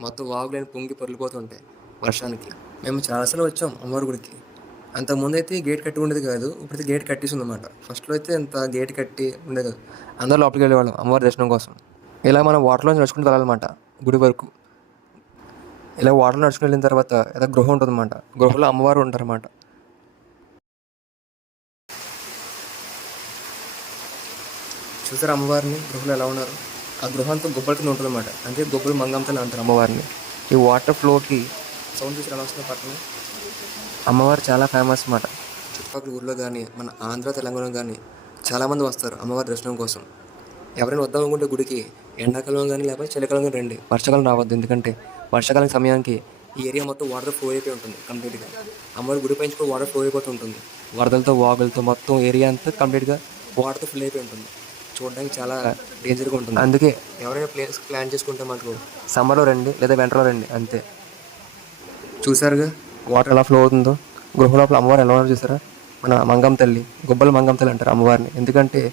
మొత్తం వాగులేని పొంగి పొరలిపోతుంటాయి వర్షానికి. మేము చాలాసార్లు వచ్చాం అమ్మవారి గుడికి. అంతకుముందు అయితే గేట్ కట్టి ఉండేది కాదు ఇప్పుడైతే గేట్ కట్టేసి ఉందన్నమాట ఫస్ట్లో అయితే అంత గేట్ కట్టి ఉండేది కాదు. అందరూ లోపలికి వెళ్ళేవాళ్ళం అమ్మవారి దర్శనం కోసం. ఇలా మనం వాటర్లో నడుచుకుంటూ వెళ్ళాలన్నమాట గుడి వరకు. ఇలా వాటర్లో నడుచుకుని వెళ్ళిన తర్వాత ఏదో గృహ ఉంటుందన్నమాట. గృహలో అమ్మవారు ఉంటారన్నమాట. చూసారు అమ్మవారిని? గృహలో ఎలా ఉన్నారు? ఆ గృహంతో గొప్పల కింద ఉంటుందన్నమాట. అంటే గొప్పలు మంగంతలు అంటారు అమ్మవారిని. ఈ వాటర్ ఫ్లోకి సౌండ్ చూసి రావాల్సిన పక్కన అమ్మవారు చాలా ఫేమస్ అన్నమాట. చుట్టుపక్కల ఊర్లో కానీ మన ఆంధ్ర తెలంగాణ కానీ చాలామంది వస్తారు అమ్మవారి దర్శనం కోసం. ఎవరైనా వద్దాం అనుకుంటే గుడికి ఎండాకాలం కానీ లేకపోతే చలికాలం కానీ రండి. వర్షాకాలం రావద్దు. ఎందుకంటే వర్షాకాలం సమయానికి ఈ ఏరియా మొత్తం వాటర్ ఫ్లో అయిపోయి ఉంటుంది కంప్లీట్గా అమ్మవారి గుడి పైన కూడా వాటర్ ఫ్లో అయిపోతూ ఉంటుంది. వరదలతో వాగులతో మొత్తం ఏరియా అంతా కంప్లీట్గా వాటర్తో ఫుల్ అయిపోయి ఉంటుంది. చూడడానికి చాలా డేంజర్గా ఉంటుంది. అందుకే ఎవరైనా ప్లేస్ ప్లాన్ చేసుకుంటే మనకు సమ్మర్లో రండి లేదా వింటర్లో రండి అంతే. చూసారుగా? వాటర్ ఎలా ఫ్లో అవుతుందో. గృహ లోపల అమ్మవారు ఎలా చూసారా? మన మంగం తల్లి గుబ్బల మంగం తల్లి అంటారు అమ్మవారిని. ఎందుకంటే